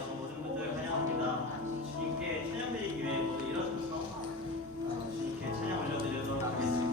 나오신 모든 분들 환영합니다. 주님께 찬양드리기 위해 모두 일어서서 주님께 찬양 올려드리도록 하겠습니다.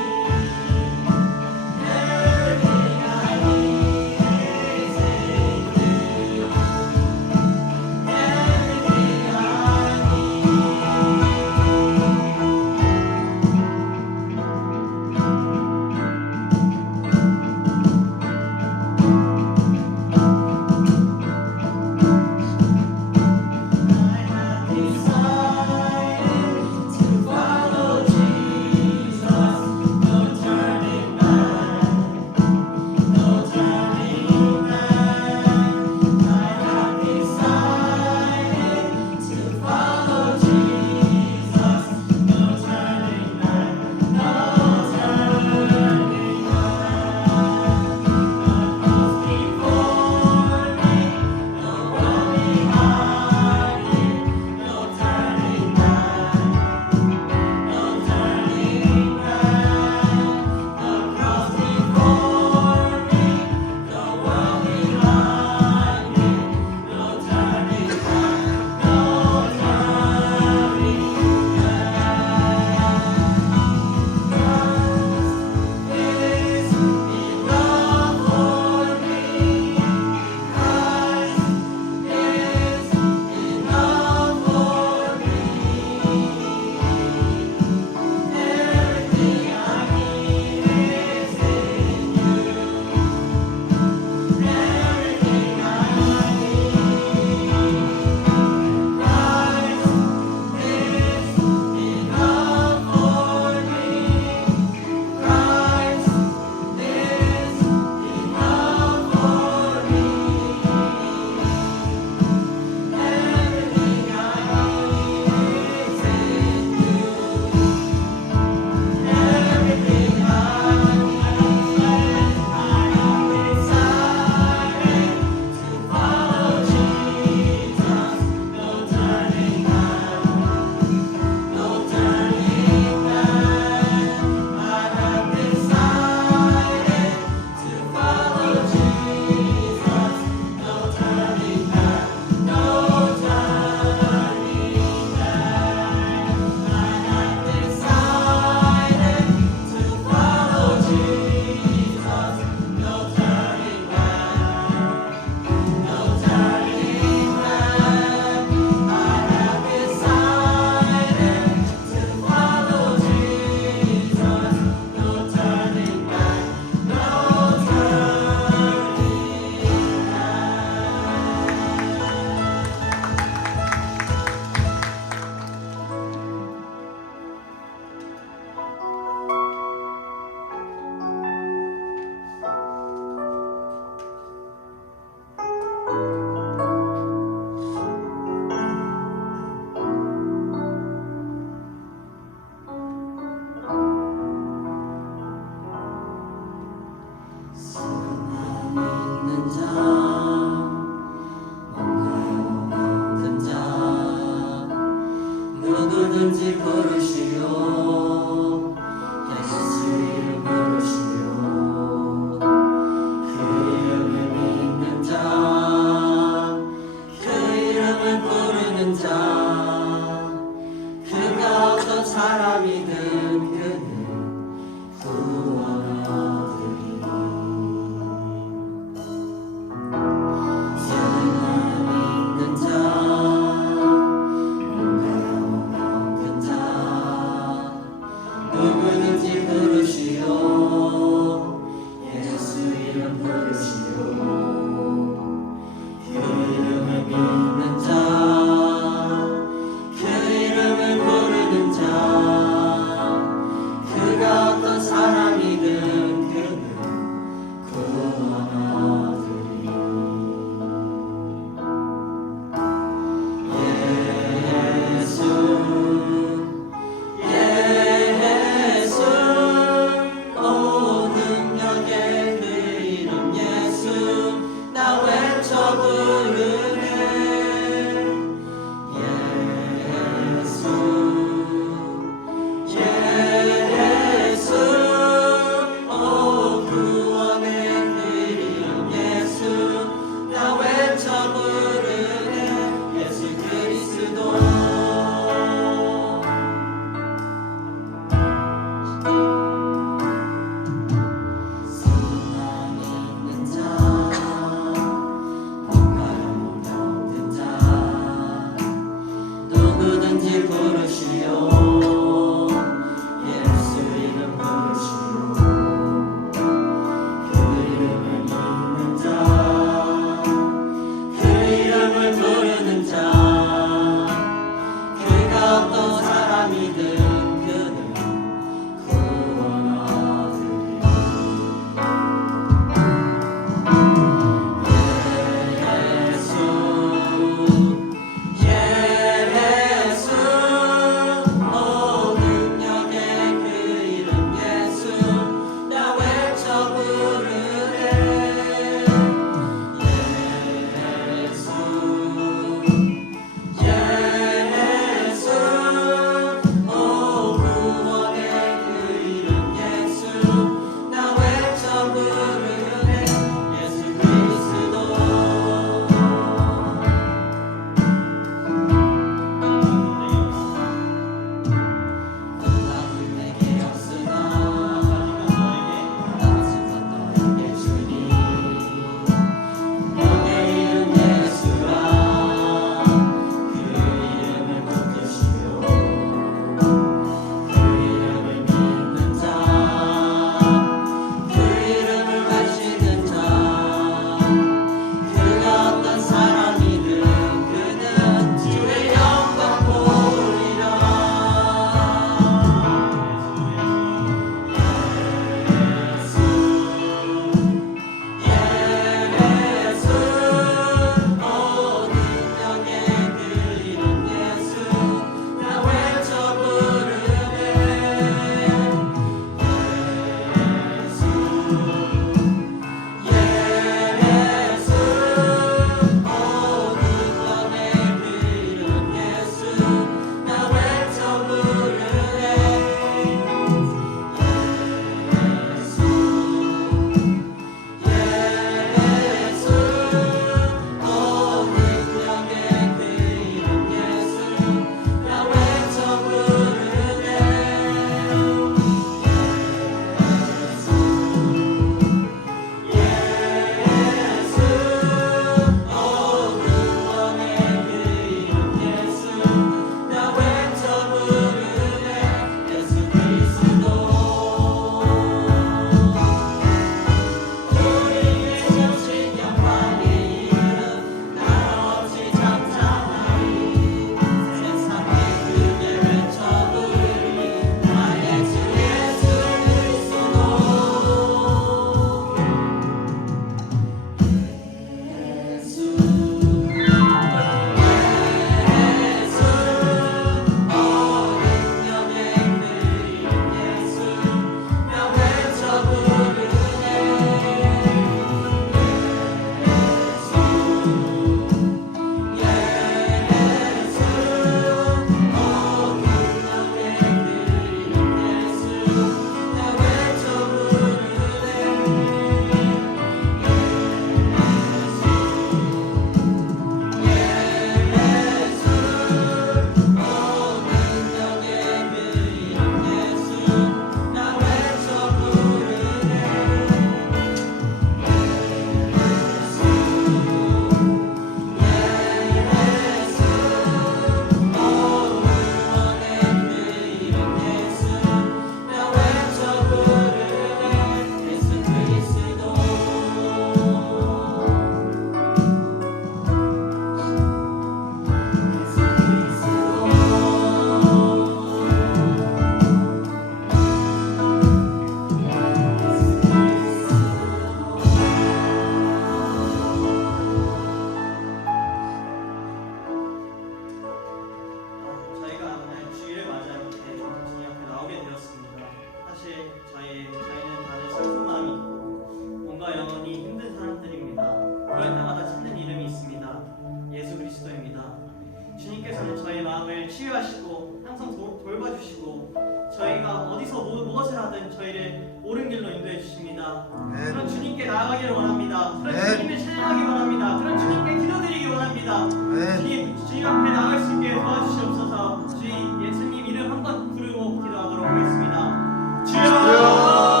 원합니다. 그런 네. 주님을 찬양하기 원합니다. 그런 주님께 기도드리기 원합니다. 네. 주님 앞에 나갈 수 있게 도와주시옵소서. 주님 예수님 이름 한번 부르고 기도하도록 하겠습니다. 주여!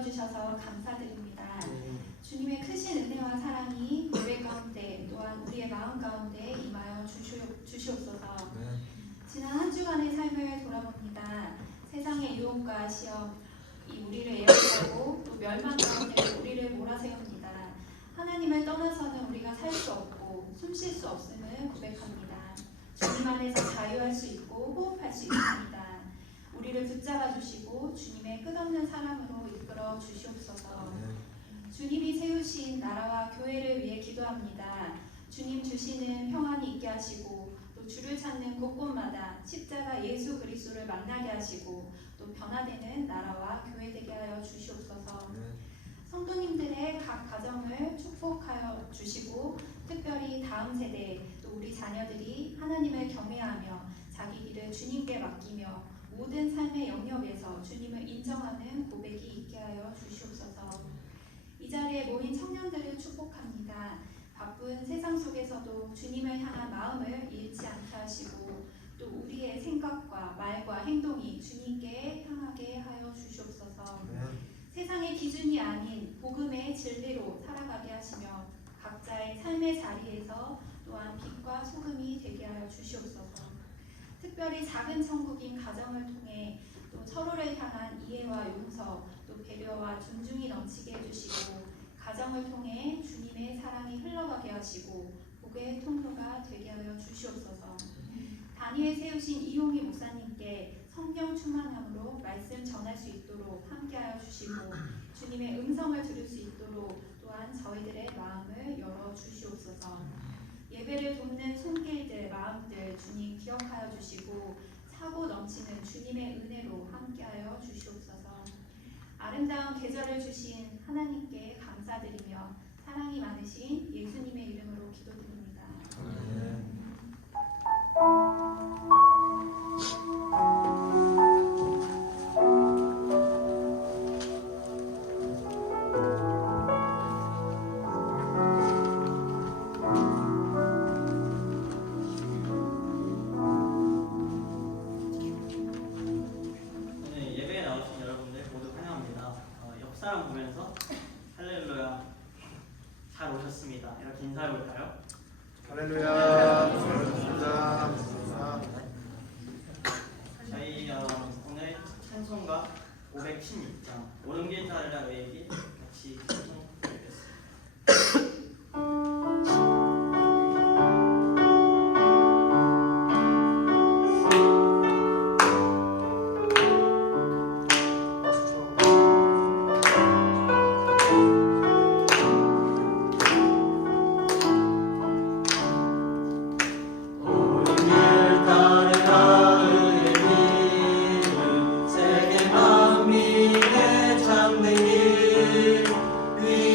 불러주셔서 감사드립니다. 주님의 크신 은혜와 사랑이 예배 가운데 또한 우리의 마음 가운데 임하여 주시옵소서. 지난 한 주간의 삶을 돌아봅니다. 세상의 유혹과 시험, 우리를 애워싸고 또 멸망 가운데 우리를 몰아세웁니다. 하나님을 떠나서는 우리가 살 수 없고 숨 쉴 수 없음을 고백합니다. 주님 안에서 자유할 수 있고 호흡할 수 있습니다. 우리를 붙잡아 주시고 주님의 끝없는 사랑으로 이끌어 주시옵소서. 주님이 세우신 나라와 교회를 위해 기도합니다. 주님 주시는 평안이 있게 하시고 또 주를 찾는 곳곳마다 십자가 예수 그리스도를 만나게 하시고 또 변화되는 나라와 교회 되게 하여 주시옵소서. 성도님들의 각 가정을 축복하여 주시고 특별히 다음 세대 또 우리 자녀들이 하나님을 경외하며 자기 길을 주님께 맡기며 모든 삶의 영역에서 주님을 인정하는 고백이 있게 하여 주시옵소서. 이 자리에 모인 청년들을 축복합니다. 바쁜 세상 속에서도 주님을 향한 마음을 잃지 않게 하시고 또 우리의 생각과 말과 행동이 주님께 향하게 하여 주시옵소서. 세상의 기준이 아닌 복음의 진리로 살아가게 하시며 각자의 삶의 자리에서 또한 빛과 소금이 되게 하여 주시옵소서. 특별히 작은 천국인 가정을 통해 또 서로를 향한 이해와 용서 또 배려와 존중이 넘치게 해주시고 가정을 통해 주님의 사랑이 흘러가게 하시고 복의 통로가 되게 하여 주시옵소서. 단위에 세우신 이용희 목사님께 성령 충만함으로 말씀 전할 수 있도록 함께하여 주시고 주님의 음성을 들을 수 있도록 또한 저희들의 마음을 열어 주시옵소서. 예배를 돕는 손길들, 마음들 주님 기억하여 주시고 사고 넘치는 주님의 은혜로 함께하여 주시옵소서. 아름다운 계절을 주신 하나님께 감사드리며 사랑이 많으신 예수님의 이름으로 기도드립니다. 사람 보면서 할렐루야 잘 오셨습니다 이렇게 인사해 볼까요? 할렐루야 잘 오셨습니다. 저희 오늘 찬송가 516장 오른길 따르라 외기 같이 찬송드리겠습니다. 네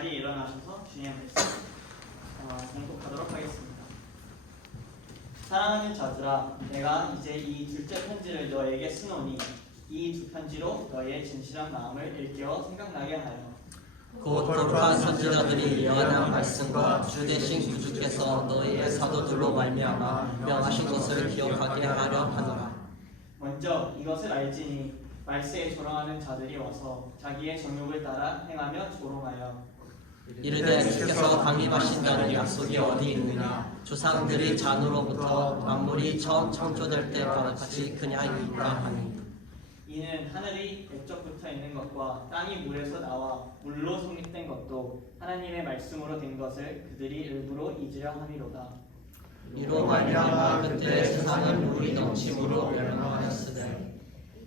자리에 일어나셔서 주님의 말씀 봉독하도록 하겠습니다. 사랑하는 자들아, 내가 이제 이 둘째 편지를 너에게 쓰노니 이 두 편지로 너희의 진실한 마음을 일깨워 생각나게 하여 곧 거룩한 선지자들이 예언한 말씀과 주 대신 구주께서 너희의 사도들로 말미암아 명하신 것을 기억하게 하려 하노라. 먼저 이것을 알지니 말세에 조롱하는 자들이 와서 자기의 정욕을 따라 행하며 조롱하여 이르되 주께서 강림하신다는 약속이 어디 있느냐? 조상들이 잔으로부터 만물이 처음 창조될 때와 같이 그냥 있다 하니 이는 하늘이 옛적부터 있는 것과 땅이 물에서 나와 물로 성립된 것도 하나님의 말씀으로 된 것을 그들이 일부러 잊으려 함이로다. 이로 말미암아 그때 세상은 물이 넘침으로 멸망하였으되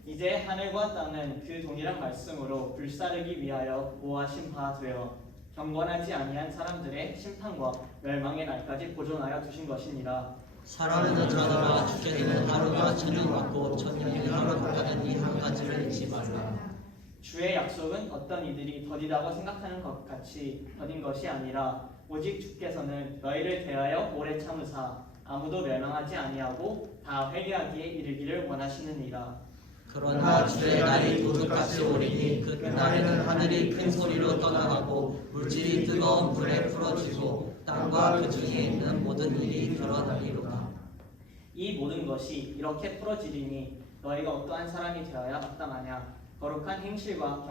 이제 하늘과 땅은 그 동일한 말씀으로 불사르기 위하여 모하신 바 되어 경건하지 아니한 사람들의 심판과 멸망의 날까지 보존하여 두신 것이니라. 사랑하는 자들아 주께는 하루가 천년 같고 천년이 하루 같다는 이 한 가지를 잊지 말라. 주의 약속은 어떤 이들이 더디다고 생각하는 것 같이 더딘 것이 아니라 오직 주께서는 너희를 대하여 오래 참으사 아무도 멸망하지 아니하고 다 회개하기에 이르기를 원하시느니라. 그러나 주의 날이 도둑같이 오리니 그날에는 하늘이 큰 소리로 떠나가고 물질이 뜨거운 불에 풀어지고 땅과 그 중에 있는 모든 일이 드러나리로다. 이 모든 것이 이렇게 풀어지리니 너희가 어떠한 사람이 되어야 마땅하냐? 거룩한 행실과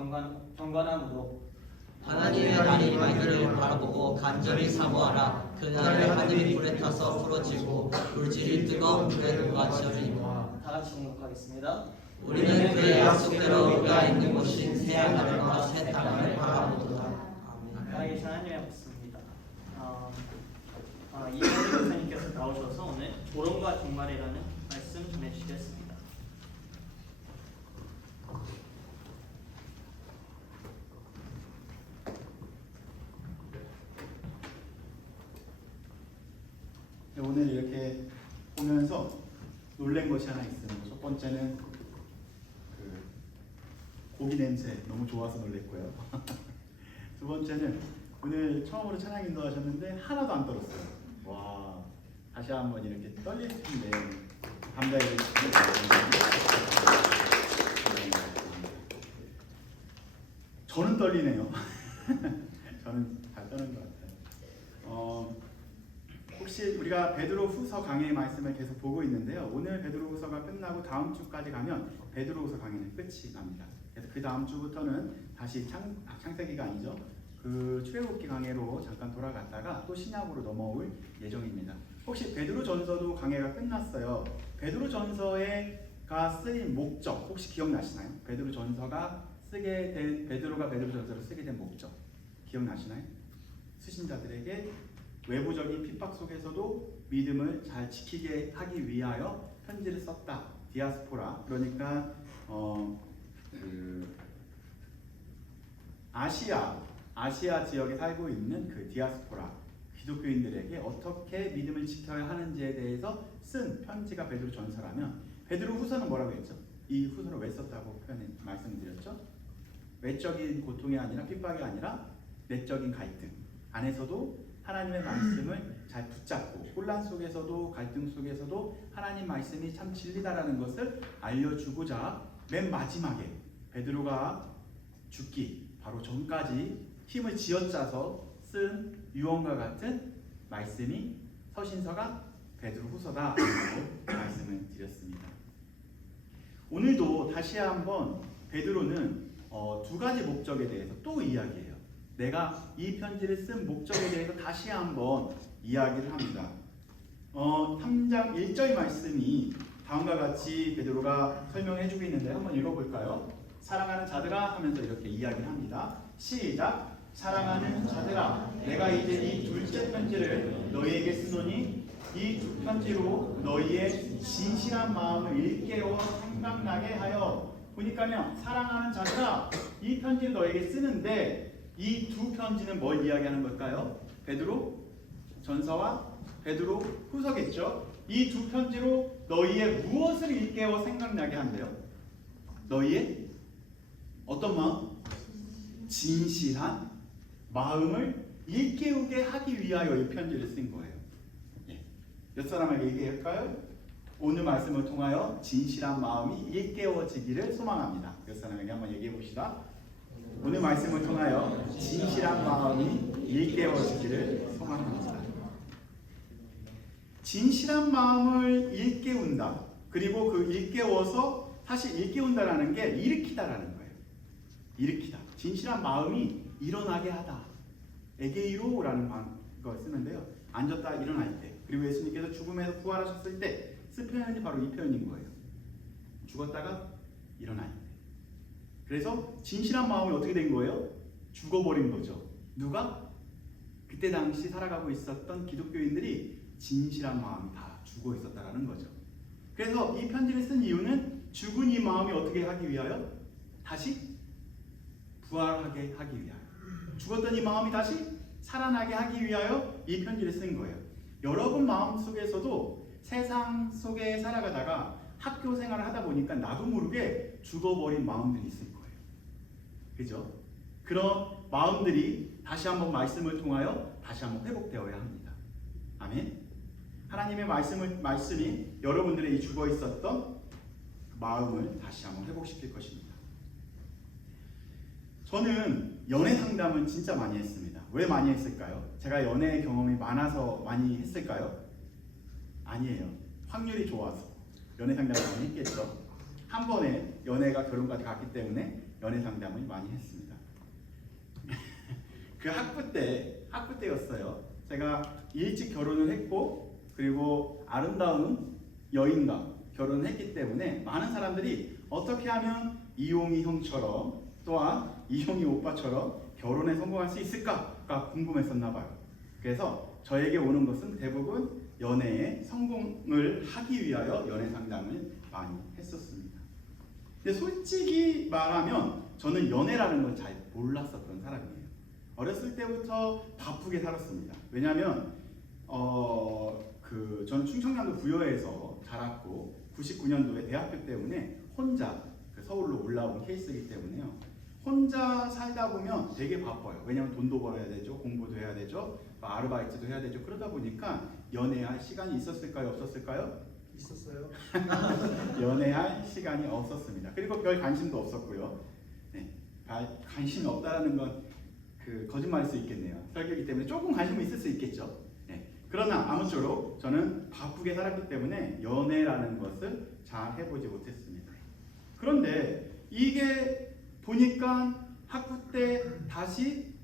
경건함으로 하나님의 날이 말들을 바라보고 간절히 사모하라. 그날에 하늘이 불에 타서 풀어지고 물질이 뜨거운 불에 녹아지리라. 다 같이 공독하겠습니다. 우리는 그의 약속대로 우리가 있는 곳인 새 하늘과 새 땅을 바라보도다. 아멘. 살아계신 하나님의 말씀입니다. 이현희 목사님께서 나오셔서 오늘 조롱과 종말이라는 말씀 전해주시겠습니다. 오늘 이렇게 보면서 놀란 것이 하나 있어요. 첫 번째는 그 고기 냄새 너무 좋아서 놀랬고요. 두 번째는 오늘 처음으로 찬양 인도하셨는데 하나도 안 떨었어요. 와, 다시 한번 이렇게 떨릴 텐데 감사히 저는 떨리네요. 저는 잘 떠는 것 같아요. 혹시 우리가 베드로후서 강해의 말씀을 계속 보고 있는데요. 오늘 베드로후서가 끝나고 다음 주까지 가면 베드로후서 강해는 끝이 납니다. 그래서 그 다음 주부터는 다시 창세기가 아니죠. 그 출애굽기 강해로 잠깐 돌아갔다가 또 신약으로 넘어올 예정입니다. 혹시 베드로전서도 강해가 끝났어요. 베드로전서가 쓰인 목적 혹시 기억나시나요? 베드로전서가 쓰게 된 베드로가 베드로전서를 쓰게 된 목적 기억나시나요? 수신자들에게 외부적인 핍박 속에서도 믿음을 잘 지키게 하기 위하여 편지를 썼다. 디아스포라, 그러니까 아시아 지역에 살고 있는 그 디아스포라 기독교인들에게 어떻게 믿음을 지켜야 하는지에 대해서 쓴 편지가 베드로전서라면 베드로후서는 뭐라고 했죠? 이 후서를 왜 썼다고 말씀드렸죠? 외적인 고통이 아니라 핍박이 아니라 내적인 갈등 안에서도 하나님의 말씀을 잘 붙잡고 혼란 속에서도 갈등 속에서도 하나님 말씀이 참 진리다라는 것을 알려주고자 맨 마지막에 베드로가 죽기 바로 전까지 힘을 쥐어짜서 쓴 유언과 같은 말씀이 서신서가 베드로후서다라고 말씀을 드렸습니다. 오늘도 다시 한번 베드로는 두 가지 목적에 대해서 또 이야기해요. 내가 이 편지를 쓴 목적에 대해서 다시 한번 이야기를 합니다. 3장 1절 말씀이 다음과 같이 베드로가 설명해주고 있는데 한번 읽어볼까요? 사랑하는 자들아 하면서 이렇게 이야기를 합니다. 시작! 사랑하는 자들아, 내가 이제 이 둘째 편지를 너희에게 쓰노니 이 두 편지로 너희의 진실한 마음을 일깨워 생각나게 하여. 보니까요, 사랑하는 자들아, 이 편지를 너희에게 쓰는데 이 두 편지는 뭘 이야기하는 걸까요? 베드로 전서와 베드로 후서겠죠. 이 두 편지로 너희의 무엇을 일깨워 생각나게 한대요? 너희의 어떤 마음? 진실한 마음을 일깨우게 하기 위하여 이 편지를 쓴 거예요. 예. 몇 사람에게 얘기할까요? 오늘 말씀을 통하여 진실한 마음이 일깨워지기를 소망합니다. 몇 사람에게 한번 얘기해 봅시다. 오늘 말씀을 통하여 진실한 마음이 일깨워지기를 소망합니다. 진실한 마음을 일깨운다. 그리고 그 일깨워서 사실 일깨운다라는 게 일으키다라는 거예요. 일으키다. 진실한 마음이 일어나게 하다. 에게이로라는 걸 쓰는데요. 앉았다 일어날 때. 그리고 예수님께서 죽음에서 부활하셨을 때 쓴 표현이 바로 이 표현인 거예요. 죽었다가 일어날 때. 그래서 진실한 마음이 어떻게 된 거예요? 죽어버린 거죠. 누가? 그때 당시 살아가고 있었던 기독교인들이 진실한 마음이 다 죽어 있었다라는 거죠. 그래서 이 편지를 쓴 이유는 죽은 이 마음이 어떻게 하기 위하여? 다시 부활하게 하기 위하여. 죽었던 이 마음이 다시 살아나게 하기 위하여 이 편지를 쓴 거예요. 여러분 마음속에서도 세상 속에 살아가다가 학교 생활을 하다 보니까 나도 모르게 죽어버린 마음들이 있을 거예요. 그죠? 그런 마음들이 다시 한번 말씀을 통하여 다시 한번 회복되어야 합니다. 아멘. 하나님의 말씀이 여러분들의 이 죽어 있었던 마음을 다시 한번 회복시킬 것입니다. 저는 연애 상담은 진짜 많이 했습니다. 왜 많이 했을까요? 제가 연애 경험이 많아서 많이 했을까요? 아니에요. 확률이 좋아서 연애 상담을 많이 했겠죠. 한 번에 연애가 결혼까지 갔기 때문에 연애 상담을 많이 했습니다. 그 학부 때였어요. 제가 일찍 결혼을 했고 그리고 아름다운 여인과 결혼을 했기 때문에 많은 사람들이 어떻게 하면 이용희 형처럼 또한 이용희 오빠처럼 결혼에 성공할 수 있을까가 궁금했었나 봐요. 그래서 저에게 오는 것은 대부분 연애에 성공을 하기 위하여 연애 상담을 많이 했었습니다. 근데 솔직히 말하면 저는 연애라는 걸 잘 몰랐었던 사람이에요. 어렸을 때부터 바쁘게 살았습니다. 왜냐하면 저는 충청남도 부여에서 자랐고 99년도에 대학교 때문에 혼자 서울로 올라온 케이스이기 때문에요. 혼자 살다 보면 되게 바빠요. 왜냐하면 돈도 벌어야 되죠. 공부도 해야 되죠. 아르바이트도 해야 되죠. 그러다 보니까 연애할 시간이 있었을까요? 없었을까요? 있었어요. 연애할 시간이 없었습니다. 그리고 별 관심도 없었고요. 네, 관심이 없다는 건 거짓말일 수 있겠네요. 설교이기 때문에 조금 관심은 있을 수 있겠죠. 네, 그러나 아무쪼록 저는 바쁘게 살았기 때문에 연애라는 것을 잘 해보지 못했습니다. 그런데 이게 보니까 학부 때 다시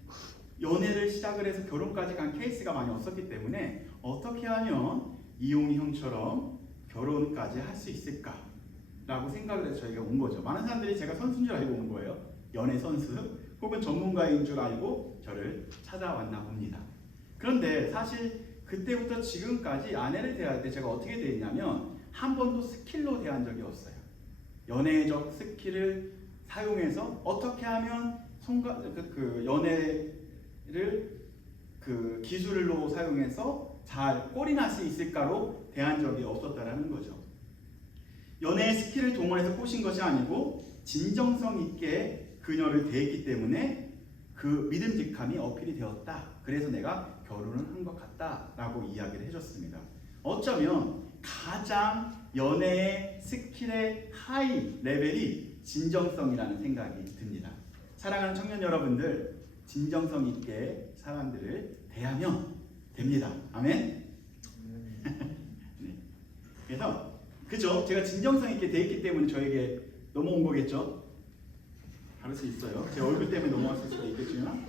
연애를 시작을 해서 결혼까지 간 케이스가 많이 없었기 때문에 어떻게 하면 이용희 형처럼 결혼까지 할 수 있을까라고 생각을 해서 저희가 온 거죠. 많은 사람들이 제가 선수인 줄 알고 온 거예요. 연애 선수 혹은 전문가인 줄 알고 저를 찾아왔나 봅니다. 그런데 사실 그때부터 지금까지 아내를 대할 때 제가 어떻게 대했냐면 한 번도 스킬로 대한 적이 없어요. 연애적 스킬을 사용해서 어떻게 하면 연애를 기술로 사용해서 잘 꼴이 날 수 있을까로 대한 적이 없었다라는 거죠. 연애의 스킬을 동원해서 꼬신 것이 아니고 진정성 있게 그녀를 대했기 때문에 그 믿음직함이 어필이 되었다. 그래서 내가 결혼을 한 것 같다라고 이야기를 해줬습니다. 어쩌면 가장 연애의 스킬의 하이 레벨이 진정성이라는 생각이 듭니다. 사랑하는 청년 여러분들, 진정성 있게 사람들을 대하면 됩니다. 아멘? 네. 그래서 그죠? 제가 진정성 있게 대했기 때문에 저에게 넘어온 거겠죠? 다를 수 있어요. 제 얼굴 때문에 넘어왔을 수도 있겠지만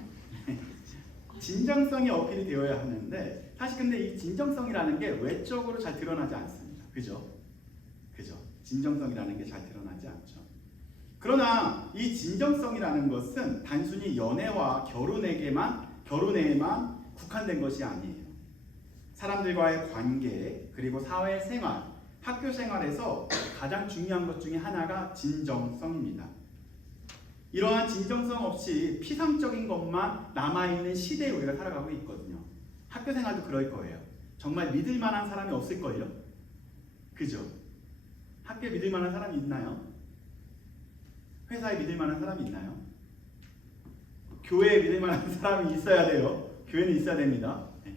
진정성이 어필이 되어야 하는데 사실 근데 이 진정성이라는 게 외적으로 잘 드러나지 않습니다. 그죠? 진정성이라는 게 잘 드러나지 않죠. 그러나 이 진정성이라는 것은 단순히 연애와 결혼에만 국한된 것이 아니에요. 사람들과의 관계, 그리고 사회생활, 학교생활에서 가장 중요한 것 중에 하나가 진정성입니다. 이러한 진정성 없이 피상적인 것만 남아있는 시대에 우리가 살아가고 있거든요. 학교생활도 그럴 거예요. 정말 믿을 만한 사람이 없을걸요? 그죠? 학교에 믿을 만한 사람이 있나요? 회사에 믿을 만한 사람이 있나요? 교회에 믿을 만한 사람이 있어야 돼요. 교회는 있어야 됩니다. 네.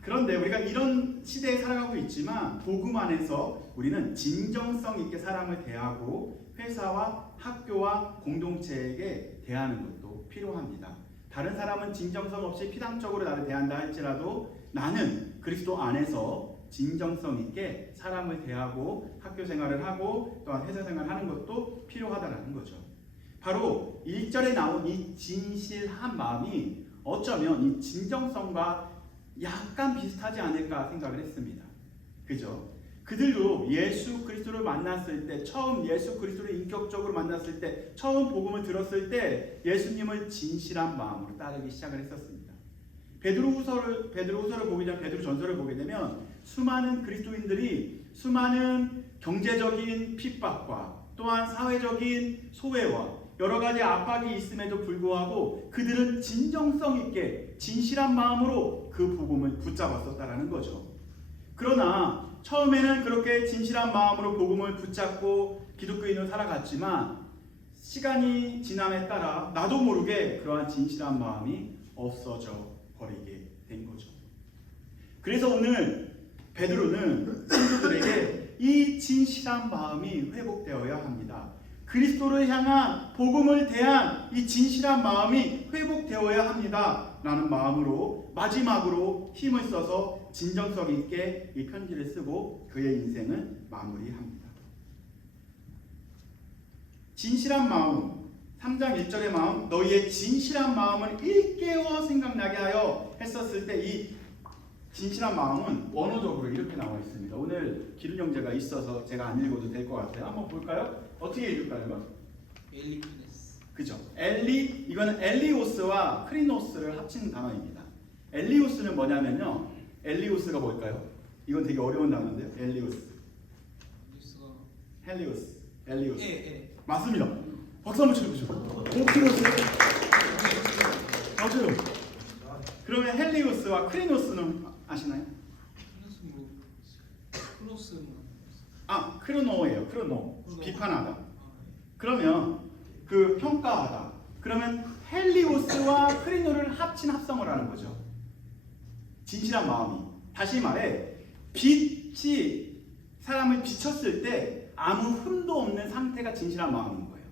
그런데 우리가 이런 시대에 살아가고 있지만 복음 안에서 우리는 진정성 있게 사람을 대하고 회사와 학교와 공동체에게 대하는 것도 필요합니다. 다른 사람은 진정성 없이 피상적으로 나를 대한다 할지라도 나는 그리스도 안에서 진정성 있게 사람을 대하고 학교 생활을 하고 또한 회사 생활을 하는 것도 필요하다는 거죠. 바로 1절에 나온 이 진실한 마음이 어쩌면 이 진정성과 약간 비슷하지 않을까 생각을 했습니다. 그죠? 그들도 예수 그리스도를 만났을 때, 처음 예수 그리스도를 인격적으로 만났을 때, 처음 복음을 들었을 때 예수님을 진실한 마음으로 따르기 시작을 했었습니다. 베드로후서를 보게 되면, 베드로전서를 보게 되면 수많은 그리스도인들이 수많은 경제적인 핍박과 또한 사회적인 소외와 여러 가지 압박이 있음에도 불구하고 그들은 진정성 있게 진실한 마음으로 그 복음을 붙잡았었다라는 거죠. 그러나 처음에는 그렇게 진실한 마음으로 복음을 붙잡고 기독교인으로 살아갔지만 시간이 지남에 따라 나도 모르게 그러한 진실한 마음이 없어져 버리게 된 거죠. 그래서 오늘 베드로는 성도들에게 이 진실한 마음이 회복되어야 합니다. 그리스도를 향한 복음을 대한 이 진실한 마음이 회복되어야 합니다. 라는 마음으로 마지막으로 힘을 써서 진정성 있게 이 편지를 쓰고 그의 인생을 마무리합니다. 진실한 마음, 3장 1절의 마음, 너희의 진실한 마음을 일깨워 생각나게 하여 했었을 때 이 진실한 마음은 원어적으로 이렇게 나와 있습니다. 오늘 기름 형제가 있어서 제가 안 읽어도 될 것 같아요. 한번 볼까요? 어떻게 읽을까요? 이건? 엘리크네스. 그죠? 이거는 엘리오스와 크리노스를 합친 단어입니다. 엘리오스는 뭐냐면요. 엘리오스가 뭘까요? 이건 되게 어려운 단어인데요. 엘리오스. 예. 맞습니다. 박수 한번 쳐주죠. 오, 크리노스. 맞아요. 그러면 헬리오스와 크리노스는 아시나요? 크로노예요. 크로노. 비판하다. 그러면 그 평가하다. 그러면 헬리오스와 크리노를 합친 합성을 하는 거죠. 진실한 마음이. 다시 말해 빛이 사람을 비쳤을 때 아무 흠도 없는 상태가 진실한 마음인 거예요.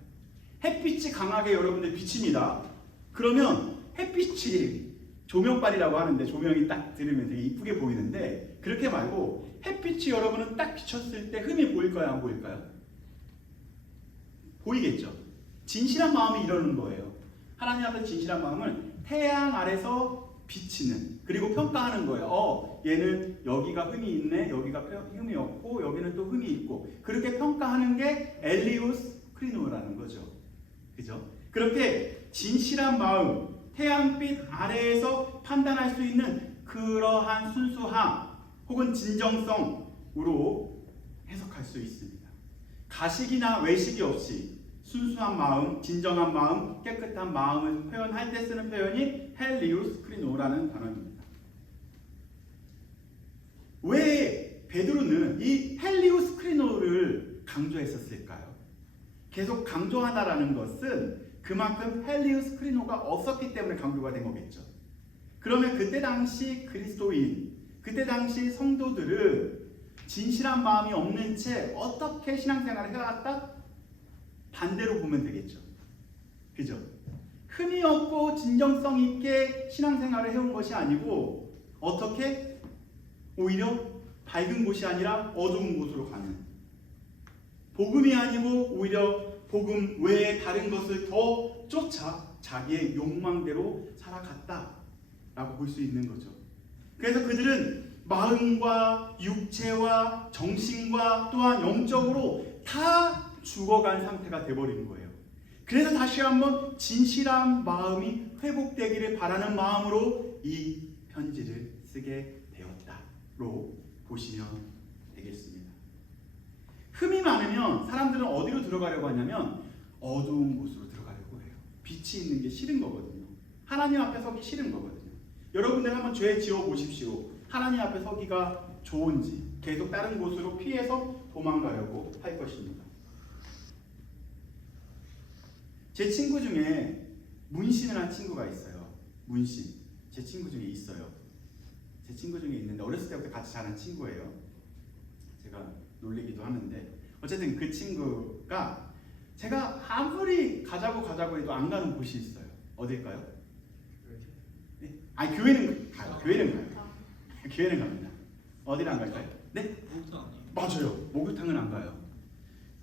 햇빛이 강하게 여러분들 비칩니다. 그러면 햇빛이 조명빨이라고 하는데 조명이 딱 들으면 되게 이쁘게 보이는데 그렇게 말고 햇빛이 여러분은 딱 비쳤을 때 흠이 보일까요? 안 보일까요? 보이겠죠. 진실한 마음이 이러는 거예요. 하나님 앞에 진실한 마음을 태양 아래서 비치는 그리고 평가하는 거예요. 얘는 여기가 흠이 있네, 여기가 흠이 없고 여기는 또 흠이 있고 그렇게 평가하는 게 엘리오스 크리노라는 거죠. 그죠? 그렇게 진실한 마음, 태양빛 아래에서 판단할 수 있는 그러한 순수함 혹은 진정성으로 해석할 수 있습니다. 가식이나 외식이 없이 순수한 마음, 진정한 마음, 깨끗한 마음을 표현할 때 쓰는 표현이 헬리우스 크리노라는 단어입니다. 왜 베드로는 이 헬리우스 크리노를 강조했었을까요? 계속 강조하다라는 것은 그만큼 헬리우스 크리노가 없었기 때문에 강조가 된 거겠죠. 그러면 그때 당시 그리스도인, 그때 당시 성도들은 진실한 마음이 없는 채 어떻게 신앙생활을 해왔다? 반대로 보면 되겠죠. 그죠? 흠이 없고 진정성 있게 신앙생활을 해온 것이 아니고 어떻게? 오히려 밝은 곳이 아니라 어두운 곳으로 가는 복음이 아니고 오히려 복음 외에 다른 것을 더 쫓아 자기의 욕망대로 살아갔다라고 볼 수 있는 거죠. 그래서 그들은 마음과 육체와 정신과 또한 영적으로 다 죽어간 상태가 되어버린 거예요. 그래서 다시 한번 진실한 마음이 회복되기를 바라는 마음으로 이 편지를 쓰게 되었다로 보시면 되겠습니다. 흠이 많으면 사람들은 어디로 들어가려고 하냐면 어두운 곳으로 들어가려고 해요. 빛이 있는 게 싫은 거거든요. 하나님 앞에 서기 싫은 거거든요. 여러분들 한번 죄 지어 보십시오. 하나님 앞에 서기가 좋은지 계속 다른 곳으로 피해서 도망가려고 할 것입니다. 제 친구 중에 문신을 한 친구가 있어요. 문신. 제 친구 중에 있어요. 제 친구 중에 있는데 어렸을 때부터 같이 자란 친구예요. 제가 놀리기도 하는데 어쨌든 그 친구가 제가 아무리 가자고 해도 안 가는 곳이 있어요. 어딜까요? 네? 아니 교회는 가요. 교회는 가요. 교회는 갑니다. 어디를 안 갈까요? 네? 맞아요. 목욕탕은 안 가요.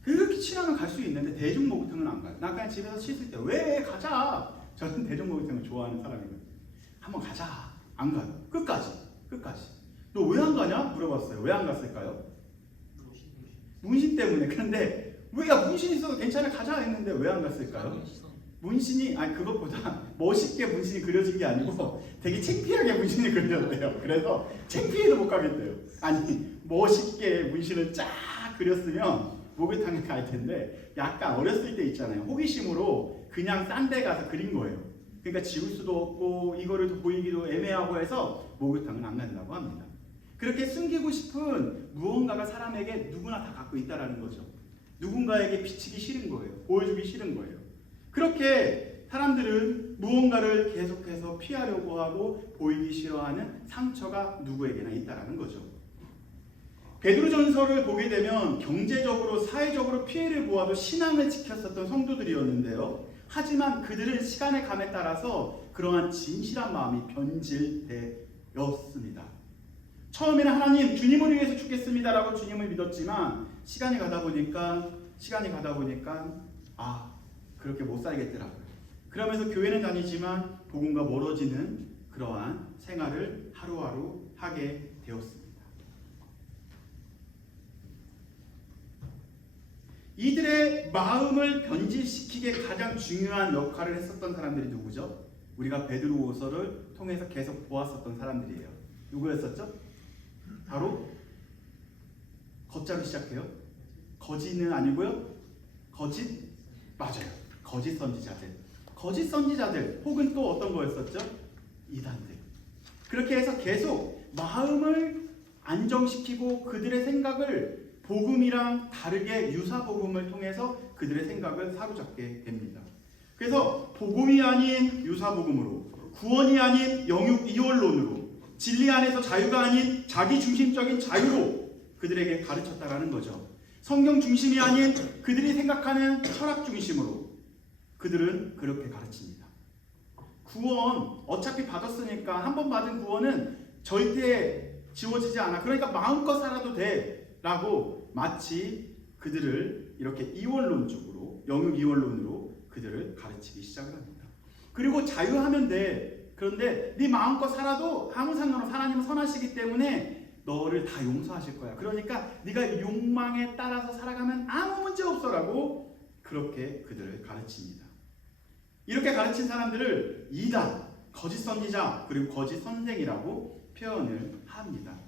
그렇게 친하면 갈 수 있는데 대중 목욕탕은 안 가요. 나 그냥 집에서 씻을 때 왜 가자. 저는 대중 목욕탕을 좋아하는 사람이거든요. 한번 가자. 안 가요. 끝까지. 너 왜 안 가냐? 물어봤어요. 왜 안 갔을까요? 문신 때문에. 그런데 야 문신 있어도 괜찮아 가자 했는데 왜 안 갔을까요? 문신이 아니 그것보다 멋있게 문신이 그려진 게 아니고 되게 창피하게 문신이 그려졌대요. 그래서 창피해도 못 가겠대요. 아니 멋있게 문신을 쫙 그렸으면 목욕탕에 갈 텐데 약간 어렸을 때 있잖아요. 호기심으로 그냥 딴 데 가서 그린 거예요. 그러니까 지울 수도 없고 이거를 보이기도 애매하고 해서 목욕탕은 안 간다고 합니다. 그렇게 숨기고 싶은 무언가가 사람에게 누구나 다 갖고 있다라는 거죠. 누군가에게 비치기 싫은 거예요. 보여주기 싫은 거예요. 그렇게 사람들은 무언가를 계속해서 피하려고 하고 보이기 싫어하는 상처가 누구에게나 있다라는 거죠. 베드로전서를 보게 되면 경제적으로 사회적으로 피해를 보아도 신앙을 지켰었던 성도들이었는데요. 하지만 그들은 시간의 감에 따라서 그러한 진실한 마음이 변질되었습니다. 처음에는 하나님 주님을 위해서 죽겠습니다라고 주님을 믿었지만 시간이 가다 보니까 그렇게 못 살겠더라고요. 그러면서 교회는 다니지만 복음과 멀어지는 그러한 생활을 하루하루 하게 되었습니다. 이들의 마음을 변질시키게 가장 중요한 역할을 했었던 사람들이 누구죠? 우리가 베드로후서를 통해서 계속 보았었던 사람들이에요. 누구였었죠? 바로 거자로 시작해요. 거짓은 아니고요. 맞아요. 거짓 선지자들 혹은 또 어떤 거였었죠? 이단들. 그렇게 해서 계속 마음을 안정시키고 그들의 생각을 복음이랑 다르게 유사복음을 통해서 그들의 생각을 사로잡게 됩니다. 그래서 복음이 아닌 유사복음으로, 구원이 아닌 영육 이원론으로, 진리 안에서 자유가 아닌 자기중심적인 자유로 그들에게 가르쳤다라는 거죠. 성경 중심이 아닌 그들이 생각하는 철학 중심으로 그들은 그렇게 가르칩니다. 구원 어차피 받았으니까 한 번 받은 구원은 절대 지워지지 않아. 그러니까 마음껏 살아도 돼 라고 마치 그들을 이렇게 이원론적으로 영육 이원론으로 그들을 가르치기 시작을 합니다. 그리고 자유하면 돼. 그런데 네 마음껏 살아도 아무 상관없어. 하나님은 선하시기 때문에 너를 다 용서하실 거야. 그러니까 네가 욕망에 따라서 살아가면 아무 문제 없어라고 그렇게 그들을 가르칩니다. 이렇게 가르친 사람들을 이단, 거짓 선지자 그리고 거짓 선생이라고 표현을 합니다.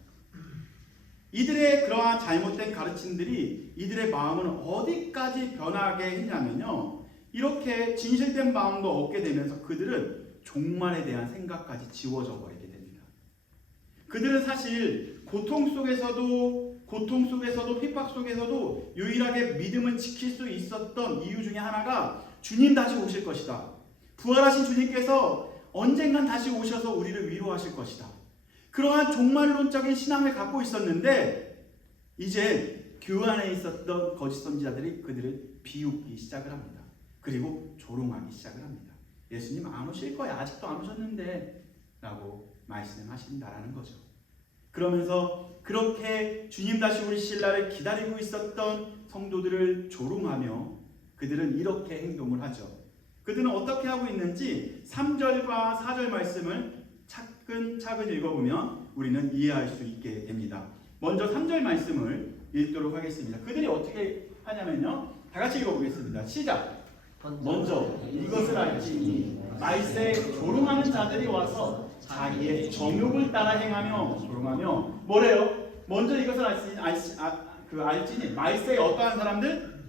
이들의 그러한 잘못된 가르침들이 이들의 마음을 어디까지 변하게 했냐면요. 이렇게 진실된 마음도 얻게 되면서 그들은 종말에 대한 생각까지 지워져 버리게 됩니다. 그들은 사실 고통 속에서도 핍박 속에서도 유일하게 믿음을 지킬 수 있었던 이유 중에 하나가 주님 다시 오실 것이다. 부활하신 주님께서 언젠간 다시 오셔서 우리를 위로하실 것이다. 그러한 종말론적인 신앙을 갖고 있었는데 이제 교회 안에 있었던 거짓 선지자들이 그들을 비웃기 시작을 합니다. 그리고 조롱하기 시작을 합니다. 예수님 안 오실 거야. 아직도 안 오셨는데 라고 말씀하신다라는 거죠. 그러면서 그렇게 주님 다시 오실 날을 기다리고 있었던 성도들을 조롱하며 그들은 이렇게 행동을 하죠. 그들은 어떻게 하고 있는지 3절과 4절 말씀을 차근차근 읽어보면 우리는 이해할 수 있게 됩니다. 먼저 3절 말씀을 읽도록 하겠습니다. 그들이 어떻게 하냐면요. 다 같이 읽어보겠습니다. 시작! 먼저 이것을 알지니 말세에 조롱하는 자들이 와서 자기의 정욕을 따라 행하며 조롱하며 뭐래요? 먼저 이것을 알지니 말세에 어떠한 사람들?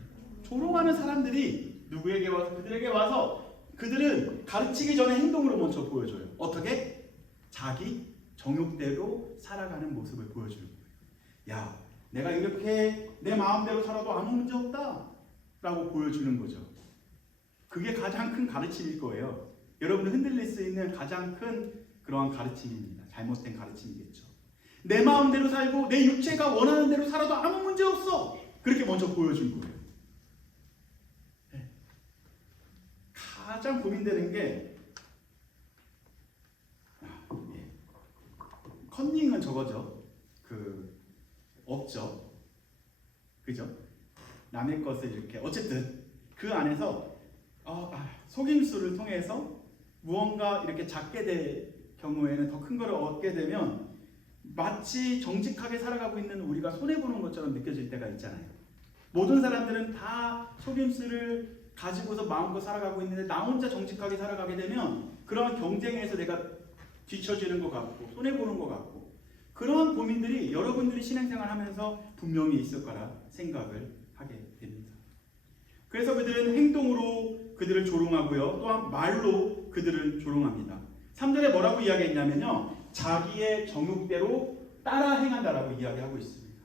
조롱하는 사람들이 누구에게 와서 그들에게 와서 그들은 가르치기 전에 행동으로 먼저 보여줘요. 어떻게? 자기 정욕대로 살아가는 모습을 보여주는 거예요. 야, 내가 이렇게 내 마음대로 살아도 아무 문제 없다 라고 보여주는 거죠. 그게 가장 큰 가르침일 거예요. 여러분들 흔들릴 수 있는 가장 큰 그러한 가르침입니다. 잘못된 가르침이겠죠. 내 마음대로 살고 내 육체가 원하는 대로 살아도 아무 문제 없어. 그렇게 먼저 보여준 거예요. 네. 가장 고민되는 게 컨닝은 저거죠. 없죠. 그죠? 남의 것을 이렇게 어쨌든 그 안에서 속임수를 통해서 무언가 이렇게 잡게 될 경우에는 더 큰 거를 얻게 되면 마치 정직하게 살아가고 있는 우리가 손해보는 것처럼 느껴질 때가 있잖아요. 모든 사람들은 다 속임수를 가지고서 마음껏 살아가고 있는데 나 혼자 정직하게 살아가게 되면 그러한 경쟁에서 내가 뒤처지는 것 같고 손해보는 것 같고 그러한 고민들이 여러분들이 신앙생활하면서 분명히 있을 거라 생각을 하게 됩니다. 그래서 그들은 행동으로 그들을 조롱하고요. 또한 말로 그들을 조롱합니다. 3절에 뭐라고 이야기했냐면요. 자기의 정욕대로 따라 행한다라고 이야기하고 있습니다.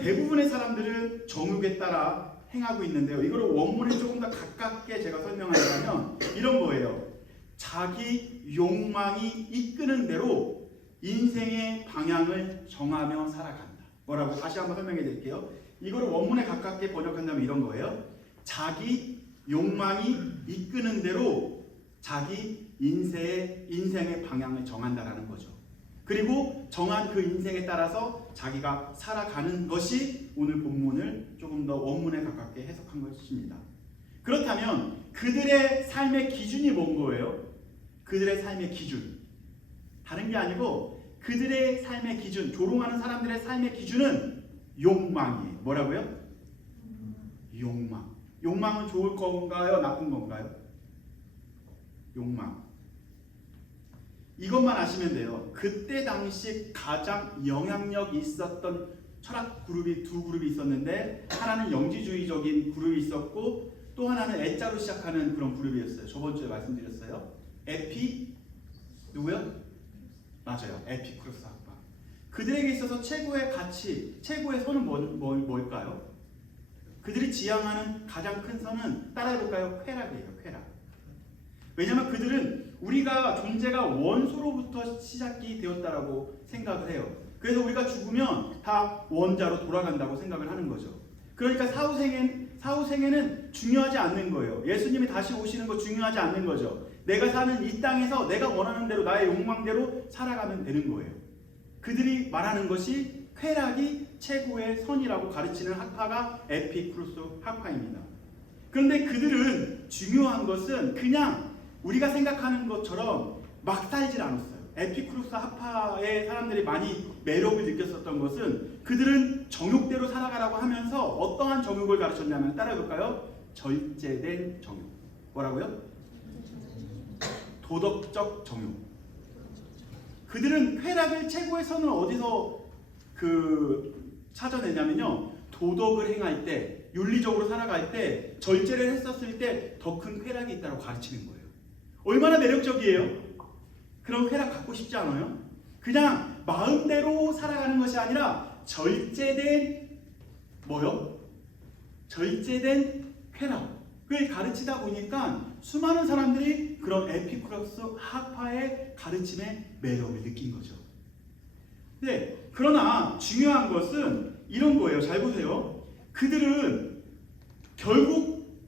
대부분의 사람들은 정욕에 따라 행하고 있는데요. 이걸 원문에 조금 더 가깝게 제가 설명하자면 이런 거예요. 자기 욕망이 이끄는 대로 인생의 방향을 정하며 살아간다. 뭐라고? 다시 한번 설명해 드릴게요. 이걸 원문에 가깝게 번역한다면 이런 거예요. 자기 욕망이 이끄는 대로 자기 인생의 방향을 정한다라는 거죠. 그리고 정한 그 인생에 따라서 자기가 살아가는 것이 오늘 본문을 조금 더 원문에 가깝게 해석한 것입니다. 그렇다면 그들의 삶의 기준이 뭔 거예요? 그들의 삶의 기준. 다른 게 아니고 그들의 삶의 기준, 조롱하는 사람들의 삶의 기준은 욕망이에요. 뭐라고요? 욕망. 욕망은 좋을 건가요? 나쁜 건가요? 욕망. 이것만 아시면 돼요. 그때 당시 가장 영향력이 있었던 철학 그룹이 두 그룹이 있었는데 하나는 영지주의적인 그룹이 있었고 또 하나는 애자로 시작하는 그런 그룹이었어요. 저번 주에 말씀드렸어요. 누구요? 맞아요. 에피쿠로스 학파. 그들에게 있어서 최고의 가치, 최고의 선은 뭘까요? 그들이 지향하는 가장 큰 선은 따라해볼까요? 쾌락이에요. 쾌락. 왜냐하면 그들은 우리가 존재가 원소로부터 시작이 되었다라고 생각을 해요. 그래서 우리가 죽으면 다 원자로 돌아간다고 생각을 하는 거죠. 그러니까 사후생애는 중요하지 않는 거예요. 예수님이 다시 오시는 거 중요하지 않는 거죠. 내가 사는 이 땅에서 내가 원하는 대로 나의 욕망대로 살아가면 되는 거예요. 그들이 말하는 것이 쾌락이 최고의 선이라고 가르치는 학파가 에피쿠로스 학파입니다. 그런데 그들은 중요한 것은 그냥 우리가 생각하는 것처럼 막 살질 않았어요. 에피쿠로스 학파의 사람들이 많이 매력을 느꼈었던 것은 그들은 정욕대로 살아가라고 하면서 어떠한 정욕을 가르쳤냐면 따라해볼까요? 절제된 정욕. 뭐라고요? 도덕적 정욕. 그들은 쾌락을 최고의 선을 어디서 찾아내냐면요. 도덕을 행할 때, 윤리적으로 살아갈 때, 절제를 했었을 때 더 큰 쾌락이 있다고 가르치는 거예요. 얼마나 매력적이에요? 그런 쾌락 갖고 싶지 않아요? 그냥 마음대로 살아가는 것이 아니라 절제된 절제된 쾌락을 가르치다 보니까 수많은 사람들이 그런 에피쿠로스 학파의 가르침에 매력을 느낀 거죠. 네, 그러나 중요한 것은 이런 거예요. 잘 보세요. 그들은 결국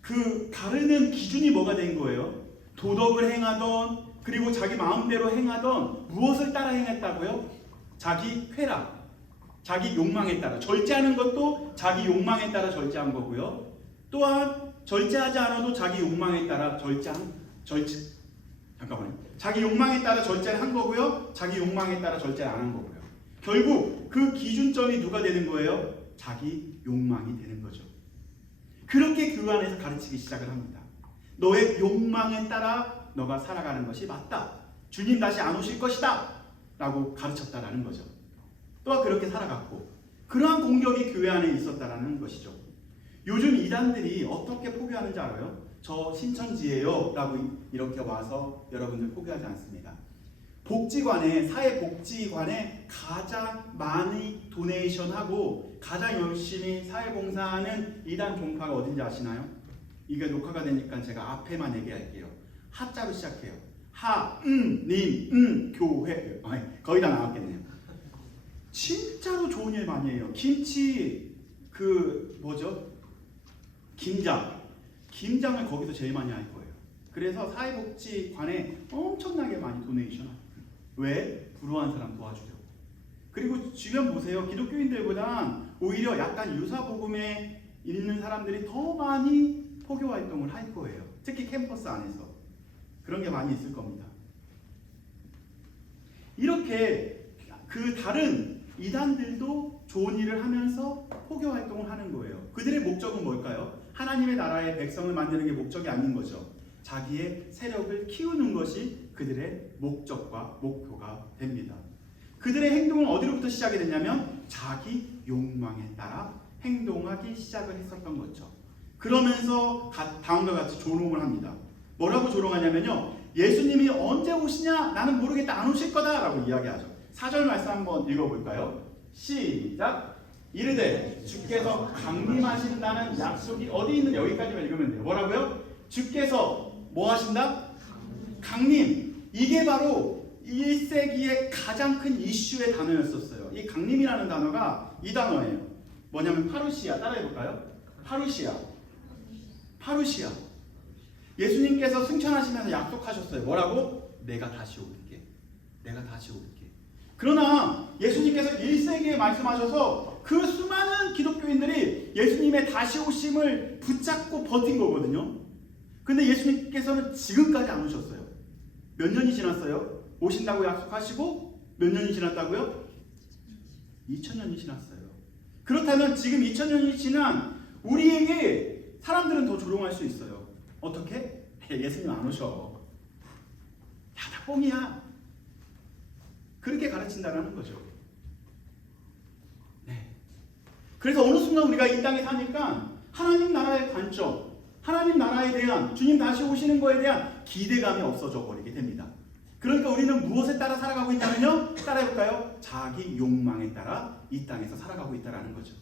그 가르는 기준이 뭐가 된 거예요? 도덕을 행하던 그리고 자기 마음대로 행하던 무엇을 따라 행했다고요? 자기 쾌락, 자기 욕망에 따라 절제하는 것도 자기 욕망에 따라 절제한 거고요. 또한 절제하지 않아도 자기 욕망에 따라 자기 욕망에 따라 절제를 한 거고요. 자기 욕망에 따라 절제를 안 한 거고요. 결국 그 기준점이 누가 되는 거예요? 자기 욕망이 되는 거죠. 그렇게 그 안에서 가르치기 시작을 합니다. 너의 욕망에 따라 너가 살아가는 것이 맞다. 주님 다시 안 오실 것이다. 라고 가르쳤다라는 거죠. 또한 그렇게 살아갔고 그러한 공격이 교회 안에 있었다라는 것이죠. 요즘 이단들이 어떻게 포교하는지 알아요? 저 신천지예요 라고 이렇게 와서 여러분들 포교하지 않습니다. 복지관에 사회복지관에 가장 많이 도네이션하고 가장 열심히 사회봉사하는 이단 종파가 어딘지 아시나요? 이게 녹화가 되니까 제가 앞에만 얘기할게요. 하자로 시작해요. 하, 님, 교회. 거의 다 나왔겠네요. 진짜로 좋은 일 많이 해요. 김치 김장을 거기서 제일 많이 할 거예요. 그래서 사회복지관에 엄청나게 많이 도네이션 합니다. 왜? 불우한 사람 도와주려고. 그리고 주변 보세요. 기독교인들보다 오히려 약간 유사복음에 있는 사람들이 더 많이 포교 활동을 할 거예요. 특히 캠퍼스 안에서. 그런 게 많이 있을 겁니다. 이렇게 그 다른 이단들도 좋은 일을 하면서 포교 활동을 하는 거예요. 그들의 목적은 뭘까요? 하나님의 나라의 백성을 만드는 게 목적이 아닌 거죠. 자기의 세력을 키우는 것이 그들의 목적과 목표가 됩니다. 그들의 행동은 어디로부터 시작이 됐냐면 자기 욕망에 따라 행동하기 시작을 했었던 거죠. 그러면서 다음과 같이 조롱을 합니다. 뭐라고 조롱하냐면요. 예수님이 언제 오시냐? 나는 모르겠다. 안 오실 거다. 라고 이야기하죠. 4절 말씀 한번 읽어볼까요? 시작! 이르되 주께서 강림하신다는 약속이 어디 있는 여기까지만 읽으면 돼요. 뭐라고요? 주께서 뭐 하신다? 강림. 이게 바로 1세기의 가장 큰 이슈의 단어였었어요. 이 강림이라는 단어가 이 단어예요. 뭐냐면 파루시아. 따라해볼까요? 파루시아. 예수님께서 승천하시면서 약속하셨어요. 뭐라고? 내가 다시 올게. 그러나 예수님께서 1세기에 말씀하셔서 그 수많은 기독교인들이 예수님의 다시 오심을 붙잡고 버틴 거거든요. 근데 예수님께서는 지금까지 안 오셨어요. 몇 년이 지났어요? 오신다고 약속하시고 몇 년이 지났다고요? 2000년이 지났어요. 그렇다면 지금 2000년이 지난 우리에게 사람들은 더 조롱할 수 있어요. 어떻게? 예수님 안 오셔. 야, 다 뻥이야. 그렇게 가르친다는 거죠. 네. 그래서 어느 순간 우리가 이 땅에 사니까 하나님 나라의 관점, 하나님 나라에 대한 주님 다시 오시는 거에 대한 기대감이 없어져 버리게 됩니다. 그러니까 우리는 무엇에 따라 살아가고 있냐면요. 따라해볼까요? 자기 욕망에 따라 이 땅에서 살아가고 있다는 거죠.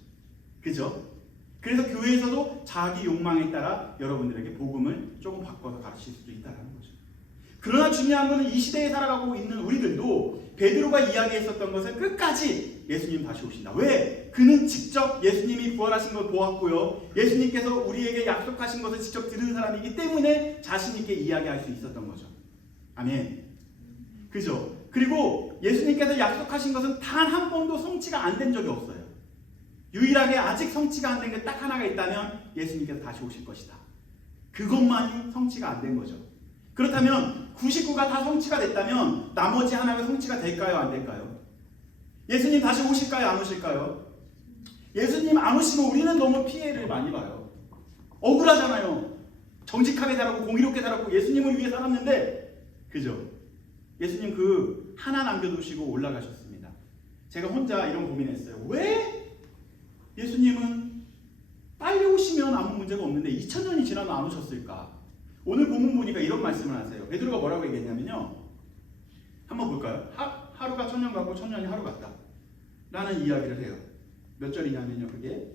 그죠? 그래서 교회에서도 자기 욕망에 따라 여러분들에게 복음을 조금 바꿔서 가르칠 수도 있다는 거죠. 그러나 중요한 것은 이 시대에 살아가고 있는 우리들도 베드로가 이야기했었던 것은 끝까지 예수님 다시 오신다. 왜? 그는 직접 예수님이 부활하신 걸 보았고요. 예수님께서 우리에게 약속하신 것을 직접 들은 사람이기 때문에 자신 있게 이야기할 수 있었던 거죠. 아멘. 그죠? 그리고 예수님께서 약속하신 것은 단 한 번도 성취가 안 된 적이 없어요. 유일하게 아직 성취가 안 된 게 딱 하나가 있다면 예수님께서 다시 오실 것이다. 그것만이 성취가 안 된 거죠. 그렇다면 99가 다 성취가 됐다면 나머지 하나가 성취가 될까요? 안 될까요? 예수님 다시 오실까요? 안 오실까요? 예수님 안 오시면 우리는 너무 피해를 많이 봐요. 억울하잖아요. 정직하게 살았고 공의롭게 살았고 예수님을 위해 살았는데, 그죠? 예수님 그 하나 남겨두시고 올라가셨습니다. 제가 혼자 이런 고민했어요. 왜 예수님은 빨리 오시면 아무 문제가 없는데 2000년이 지나면 안 오셨을까? 오늘 본문 보니까 이런 말씀을 하세요. 베드로가 뭐라고 얘기했냐면요. 한번 볼까요? 하루가 1000년 같고 1000년이 하루 같다 라는 이야기를 해요. 몇 절이냐면요. 그게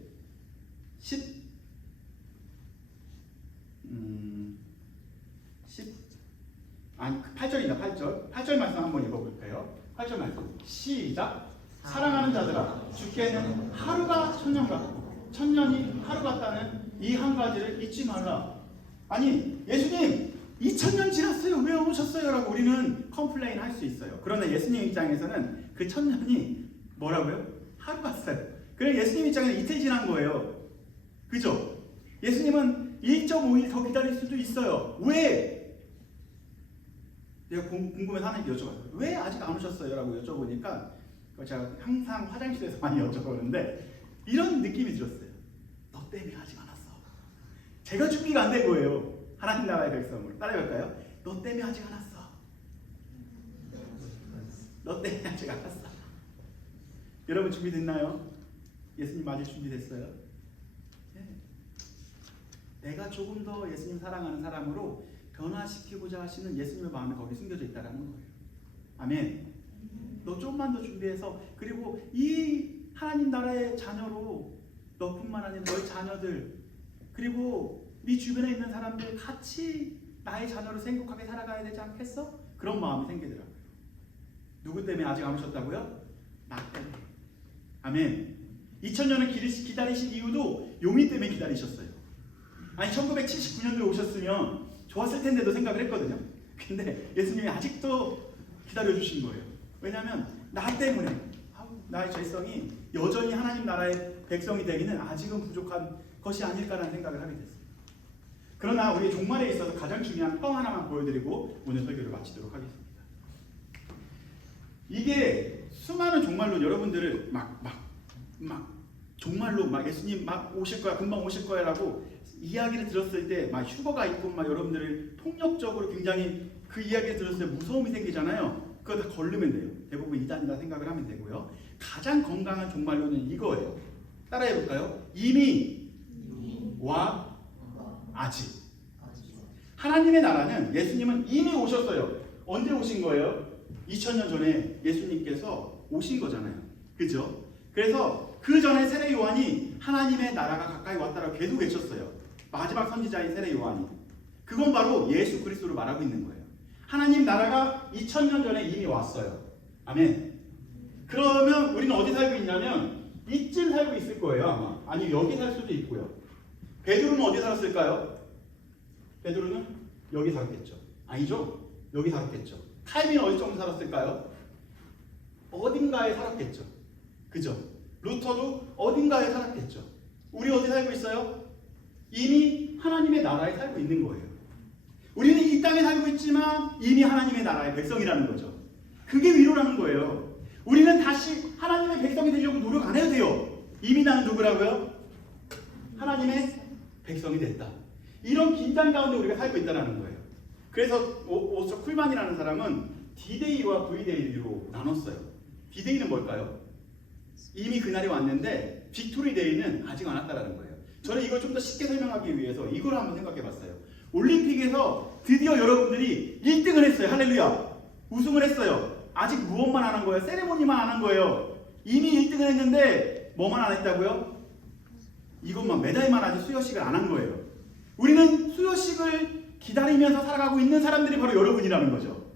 8절이다. 8절 말씀 한번 읽어볼까요? 8절 말씀 시작. 사랑하는 자들아 주께는 하루가 1000년 같고 1000년이 하루 같다는 이 한 가지를 잊지 말라. 아니 예수님 2000년 지났어요. 왜 안 오셨어요? 라고 우리는 컴플레인 할 수 있어요. 그러나 예수님 입장에서는 그 1000년이 뭐라고요? 하루 같아요. 그래서 예수님 입장에는 이틀 지난 거예요. 그죠? 예수님은 1.5일 더 기다릴 수도 있어요. 왜? 내가 궁금해서 하나님께 여쭤봤어요. 왜 아직 안 오셨어요? 라고 여쭤보니까 제가 항상 화장실에서 많이 여쭤보는데 이런 느낌이 들었어요. 너 때문에 아직 안 왔어. 제가 준비가 안 된 거예요. 하나님 나라의 백성을 따라해볼까요? 너 때문에 아직 안 왔어. 너 때문에 아직 안 왔어. 여러분 준비됐나요? 예수님 맞을 준비됐어요? 네. 내가 조금 더 예수님 사랑하는 사람으로 변화시키고자 하시는 예수님의 마음이 거기 숨겨져 있다는 거예요. 아멘. 너 조금만 더 준비해서 그리고 이 하나님 나라의 자녀로 너뿐만 아니라 너희 자녀들 그리고 네 주변에 있는 사람들 같이 나의 자녀로 행복하게 살아가야 되지 않겠어? 그런 마음이 생기더라고요. 누구 때문에 아직 안 오셨다고요? 나 때문에. 아멘. 2000년을 기다리신 이유도 용인 때문에 기다리셨어요. 아니 1979년도에 오셨으면 좋았을 텐데도 생각을 했거든요. 근데 예수님이 아직도 기다려주신 거예요. 왜냐하면 나 때문에 나의 죄성이 여전히 하나님 나라의 백성이 되기는 아직은 부족한 것이 아닐까라는 생각을 하게 됐어요. 그러나 우리 종말에 있어서 가장 중요한 평 하나만 보여드리고 오늘 설교를 마치도록 하겠습니다. 이게 수많은 종말로 여러분들을 종말로 예수님 오실 거야 금방 오실 거야라고 이야기를 들었을 때 휴거가 있고 여러분들을 폭력적으로 굉장히 그 이야기를 들었을 때 무서움이 생기잖아요. 그거 다 걸르면 돼요. 대부분 이단이다 생각을 하면 되고요. 가장 건강한 종말로는 이거예요. 따라해 볼까요? 이미 와 아직. 하나님의 나라는 예수님은 이미 오셨어요. 언제 오신 거예요? 2000년 전에 예수님께서 오신 거잖아요. 그죠? 그래서 그 전에 세례 요한이 하나님의 나라가 가까이 왔다라고 계속 외쳤어요. 마지막 선지자인 세례 요한이. 그건 바로 예수 그리스도를 말하고 있는 거예요. 하나님 나라가 2000년 전에 이미 왔어요. 아멘. 그러면 우리는 어디 살고 있냐면 이쯤 살고 있을 거예요 아마. 아니 여기 살 수도 있고요. 베드로는 어디 살았을까요? 베드로는 여기 살았겠죠. 아니죠? 여기 살았겠죠. 칼빈은 어디 정도 살았을까요? 어딘가에 살았겠죠. 그죠? 루터도 어딘가에 살았겠죠. 우리 어디 살고 있어요? 이미 하나님의 나라에 살고 있는 거예요. 우리는 이 땅에 살고 있지만 이미 하나님의 나라의 백성이라는 거죠. 그게 위로라는 거예요. 우리는 다시 하나님의 백성이 되려고 노력 안 해도 돼요. 이미 나는 누구라고요? 하나님의 백성이 됐다. 이런 긴장 가운데 우리가 살고 있다는 거예요. 그래서 오스터 쿨만이라는 사람은 D-Day와 V-Day로 나눴어요. D-Day는 뭘까요? 이미 그날이 왔는데 빅토리 데이는 아직 안 왔다라는 거예요. 저는 이걸 좀 더 쉽게 설명하기 위해서 이걸 한번 생각해 봤어요. 올림픽에서 드디어 여러분들이 1등을 했어요. 할렐루야. 우승을 했어요. 아직 무엇만 안 한 거예요? 세레모니만 안 한 거예요. 이미 1등을 했는데 뭐만 안 했다고요? 이것만 메달만 아직 수여식을 안 한 거예요. 우리는 수여식을 기다리면서 살아가고 있는 사람들이 바로 여러분이라는 거죠.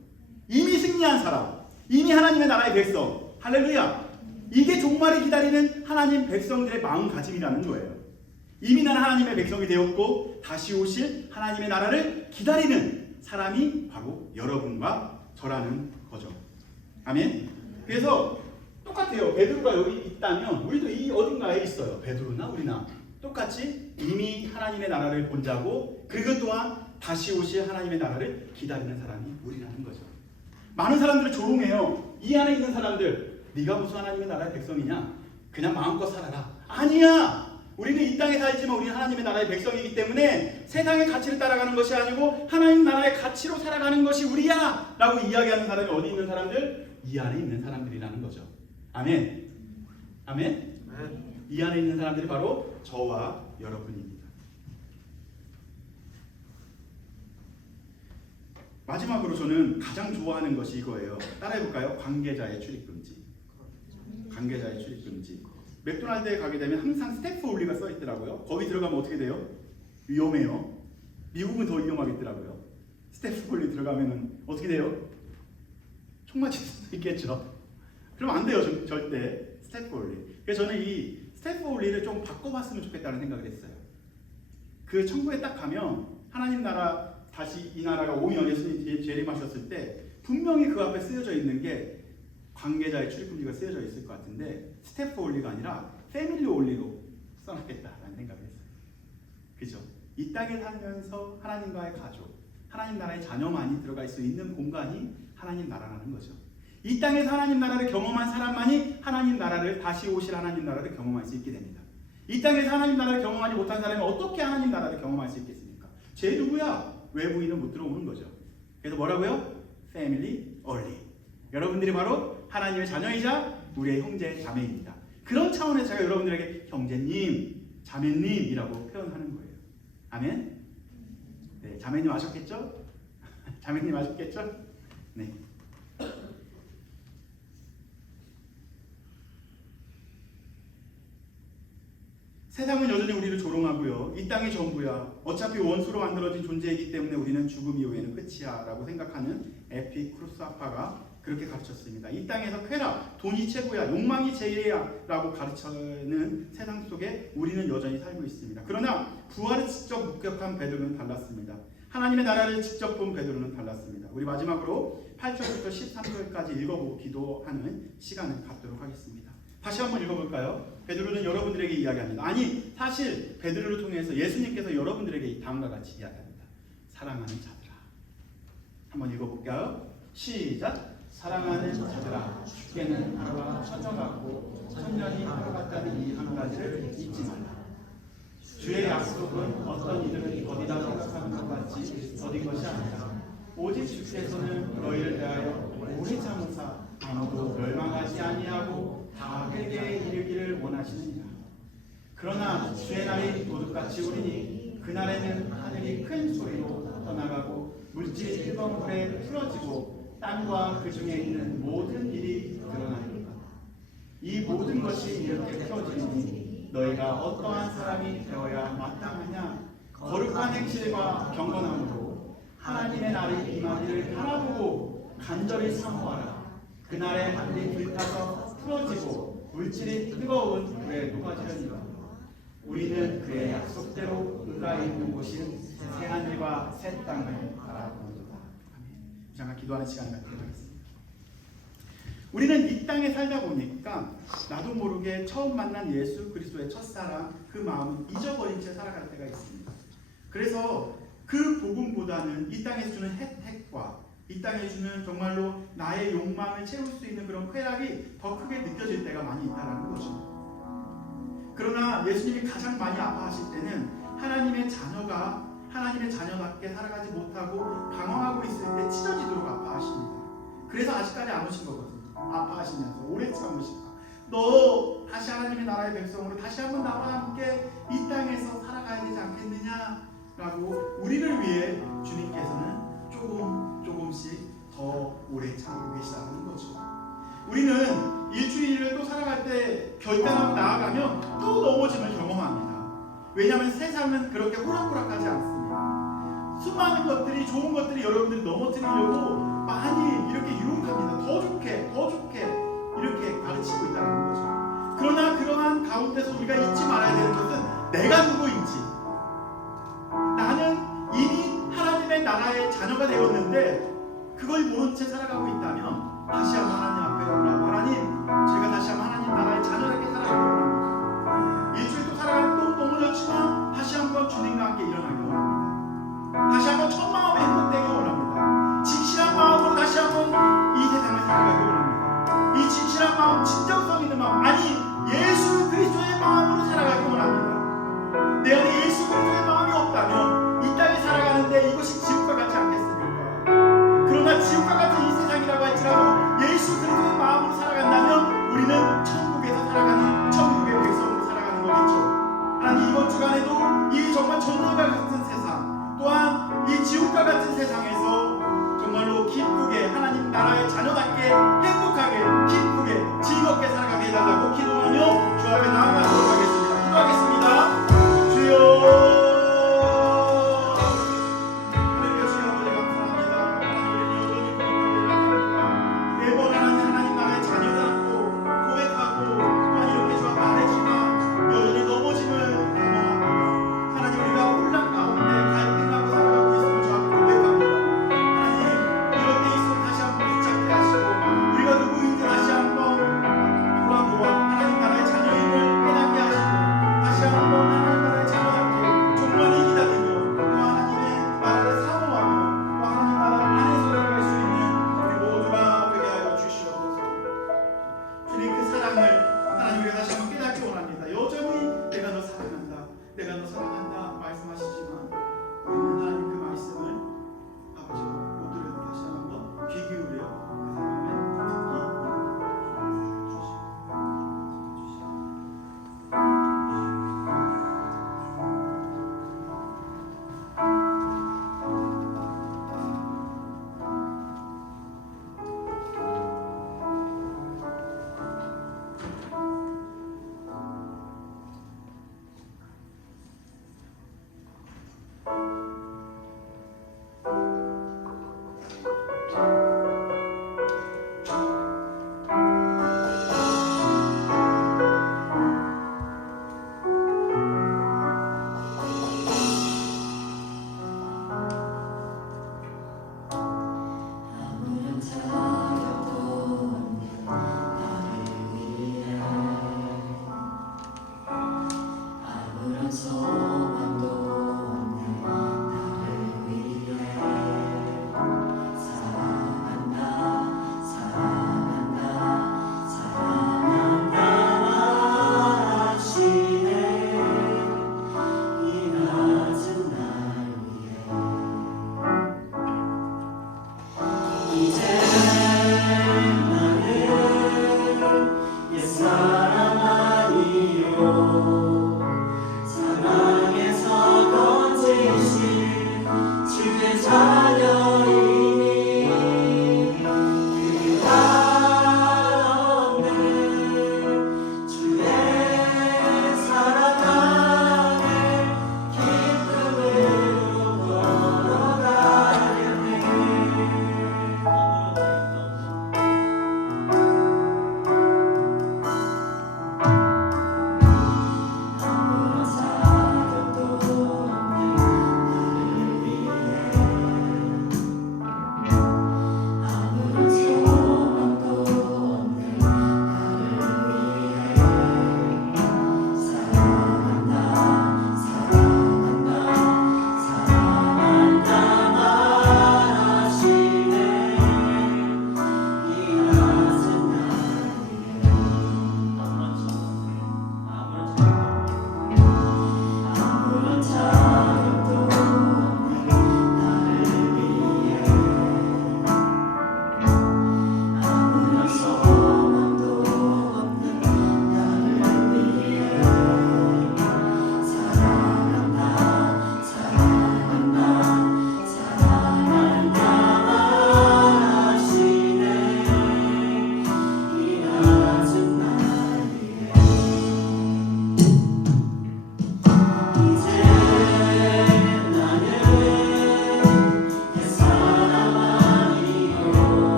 이미 승리한 사람, 이미 하나님의 나라의 백성. 할렐루야. 이게 종말을 기다리는 하나님 백성들의 마음가짐이라는 거예요. 이미 나는 하나님의 백성이 되었고 다시 오실 하나님의 나라를 기다리는 사람이 바로 여러분과 저라는 거죠. 아멘. 그래서 똑같아요. 베드로가 여기 있다면 우리도 이 어딘가에 있어요. 베드로나 우리나 똑같이 이미 하나님의 나라를 본 자고 그것 또한 다시 오실 하나님의 나라를 기다리는 사람이 우리라는 거죠. 많은 사람들은 조롱해요. 이 안에 있는 사람들, 네가 무슨 하나님의 나라의 백성이냐? 그냥 마음껏 살아라. 아니야. 우리는 이 땅에 살지만 우리는 하나님의 나라의 백성이기 때문에 세상의 가치를 따라가는 것이 아니고 하나님 나라의 가치로 살아가는 것이 우리야 라고 이야기하는 사람이 어디 있는 사람들? 이 안에 있는 사람들이라는 거죠. 아멘. 아멘. 이 안에 있는 사람들이 바로 저와 여러분입니다. 마지막으로 저는 가장 좋아하는 것이 이거예요. 따라해볼까요? 관계자의 출입금지. 관계자의 출입금지. 맥도날드에 가게 되면 항상 스태프 올리가 써 있더라고요. 거기 들어가면 어떻게 돼요? 위험해요. 미국은 더 위험하겠더라고요. 스태프 올리 들어가면 어떻게 돼요? 총 맞을 수도 있겠죠. 그러면 안 돼요. 절대 스태프 올리. 그래서 저는 이 스태프 올리를 좀 바꿔봤으면 좋겠다는 생각을 했어요. 그 천국에 딱 가면 하나님 나라 다시 이 나라가 오면 예수님 재림하셨을 때 분명히 그 앞에 쓰여져 있는 게 관계자의 출입금지가 쓰여져 있을 것 같은데 스태프 올리가 아니라 패밀리 올리로 써놨겠다라는 생각을 했어요. 그죠? 이 땅에 살면서 하나님과의 가족, 하나님 나라의 자녀만이 들어갈 수 있는 공간이 하나님 나라라는 거죠. 이 땅에서 하나님 나라를 경험한 사람만이 하나님 나라를 다시 오실 하나님 나라를 경험할 수 있게 됩니다. 이 땅에서 하나님 나라를 경험하지 못한 사람이 어떻게 하나님 나라를 경험할 수 있겠습니까? 쟤 누구야? 외부인은 못 들어오는 거죠. 그래서 뭐라고요? 패밀리 얼리. 여러분들이 바로 하나님의 자녀이자 우리의 형제 자매입니다. 그런 차원에서 제가 여러분들에게 형제님, 자매님이라고 표현하는 거예요. 아멘? 네, 자매님 아셨겠죠? 자매님 아셨겠죠? 네. 세상은 여전히 우리를 조롱하고요. 이 땅이 전부야. 어차피 원수로 만들어진 존재이기 때문에 우리는 죽음 이후에는 끝이야 라고 생각하는 에피쿠르스아파가 그렇게 가르쳤습니다. 이 땅에서 쾌락, 돈이 최고야, 욕망이 제일이야 라고 가르치는 세상 속에 우리는 여전히 살고 있습니다. 그러나 부활을 직접 목격한 베드로는 달랐습니다. 하나님의 나라를 직접 본 베드로는 달랐습니다. 우리 마지막으로 8절부터 13절까지 읽어보고 기도하는 시간을 갖도록 하겠습니다. 다시 한번 읽어볼까요? 베드로는 여러분들에게 이야기합니다. 아니, 사실 베드로를 통해서 예수님께서 여러분들에게 다음과 같이 이야기합니다. 사랑하는 자들아. 한번 읽어볼까요? 시작! 사랑하는 자들아, 주께는 하루가 천년 같고 천년이 하루 같다는 이 한 가지를 잊지 말라. 주의 약속은 어떤 이들은 더디다 생각하는 것 같이 더딘 것이 아니라 오직 주께서는 너희를 대하여 오래 참으사 아무도 멸망하지 아니하고 다 회개에 이르기를 원하시느니라. 그러나 주의 날이 도둑같이 오리니 그날에는 하늘이 큰 소리로 떠나가고 물질이 뜨거운 불에 풀어지고 땅과 그 중에 있는 모든 일이 드러나리라. 이 모든 것이 이렇게 풀어지니 너희가 어떠한 사람이 되어야 마땅하냐? 거룩한 행실과 경건함으로 하나님의 날이 임하기를 바라보고 간절히 사모하라. 그날에 하늘이 불타서 풀어지고 물질이 뜨거운 불에 녹아지려니와 우리는 그의 약속대로 의가 있는 곳인 새하늘과 새 땅을 바라보노라. 잠깐 기도하는 시간을 갖도록 하겠습니다. 우리는 이 땅에 살다 보니까 나도 모르게 처음 만난 예수 그리스도의 첫사랑 그 마음은 잊어버린 채 살아갈 때가 있습니다. 그래서 그 복음보다는 이 땅에서 주는 혜택과 이 땅에 주는 정말로 나의 욕망을 채울 수 있는 그런 쾌락이 더 크게 느껴질 때가 많이 있다는 거죠. 그러나 예수님이 가장 많이 아파하실 때는 하나님의 자녀가 하나님의 자녀답게 살아가지 못하고 방황하고 있을 때 찢어지도록 아파하십니다. 그래서 아직까지 안 오신 거거든요. 아파하시면서 오래 참으시다. 너 다시 하나님의 나라의 백성으로 다시 한번 나와 함께 이 땅에서 살아가야 되지 않겠느냐 라고 우리를 위해 주님께서는 조금씩 더 오래 참고 계시다는 거죠. 우리는 일주일을 또 살아갈 때 결단하고 나아가면 또 넘어짐을 경험합니다. 왜냐하면 세상은 그렇게 호락호락하지 않습니다. 수많은 것들이 좋은 것들이 여러분들이 넘어뜨리려고 많이 이렇게 유혹합니다. 더 좋게 이렇게 가르치고 있다는 거죠. 그러나 그러한 가운데서 우리가 잊지 말아야 되는 것은 내가 누구인지, 나는 이미 하나님의 나라의 자녀가 되었는데 그걸 모른 채 살아가고 있다면 다시 한번 하나님 앞에 오라고, 하나님 제가 다시 한번 하나님 나라의 자녀답게 살아가기를 원합니다. 일주일 또 살아가면 또 넘어졌지만 다시 한번 주님과 함께 일어나기 원합니다. 다시 한번 첫 마음에 행복되기 원합니다. 진실한 마음으로 다시 한번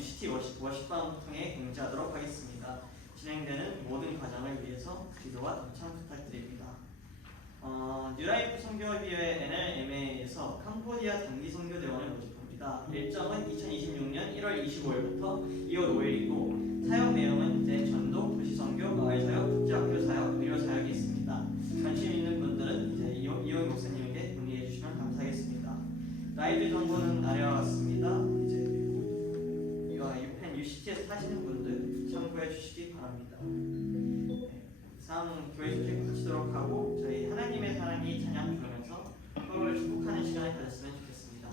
UCT 워십방을 공지하도록 하겠습니다. 진행되는 모든 과정을 위해서 기도와 동참 부탁드립니다. 뉴라이프 선교협의회 NLMA에서 캄보디아 단기 선교대원을 모집합니다. 일정은 2026년 1월 25일부터 2월 5일이고 사역 내용은 이제 전도, 도시선교, 마을사역, 국제학교 사역, 의료 사역이 있습니다. 관심 있는 분들은 이제 이용 목사님에게 문의해 주시면 감사하겠습니다. 라이브 정보는 아래와 같습니다. 이제 이와 유펜 UCT에서 타시는 분들 참고해 주시기 바랍니다. 네, 다음 교회 소식 마치도록 하고 저희 하나님의 사랑이 찬양 부르면서 서로를 축복하는 시간을 가졌으면 좋겠습니다.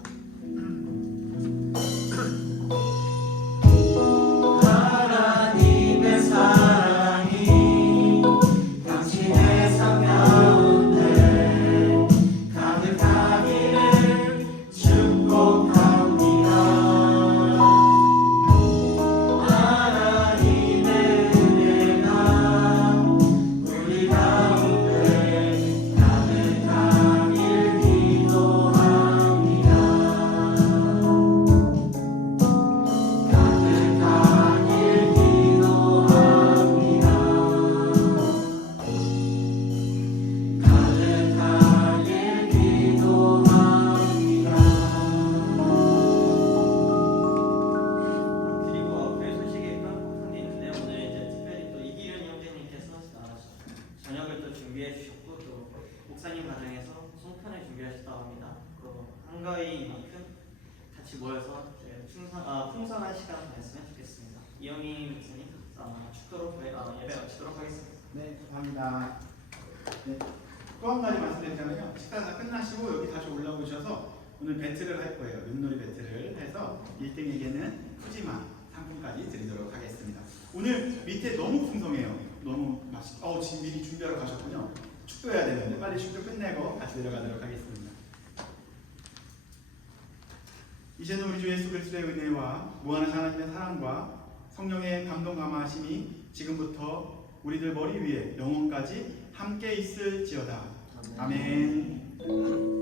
하나님의 사랑이 당신의 삶 가운데 가득하기를 축복합니다. 하나님의 은혜가 우리 가운데 가득하길 기도합니다. 가득하길 기도합니다. 가득하길 기도합니다. 그리고 교회 소식에 깜빡한 게 있는데 오늘 이제 특별히 또 이기윤 형제님께서 저녁을 또 준비해 주셨고 또 목사님 가정에서 송편을 준비하셨다고 합니다. 또 한가위만큼 같이 모여서 이제 풍성한 시간 보냈으면 좋겠습니다. 이영희 목사님 축도로 예배 마치도록 하겠습니다. 네, 감사합니다. 네, 또 한 가지 말씀드리자면요. 식사가 끝나시고 여기 다시 올라오셔서 오늘 배틀을 할 거예요. 윷놀이 배틀을 해서 1등에게는 푸짐한 상품까지 드리도록 하겠습니다. 오늘 밑에 너무 풍성해요. 너무 지금 미리 준비하러 가셨군요. 축도해야 되는데 빨리 축도 끝내고 같이 내려가도록 하겠습니다. 이제는 우리 주 예수 그리스도의 은혜와 무한한 하나님의 사랑과 성령의 감동 감화하심이 지금부터 우리들 머리 위에 영원까지 함께 있을지어다. 아멘.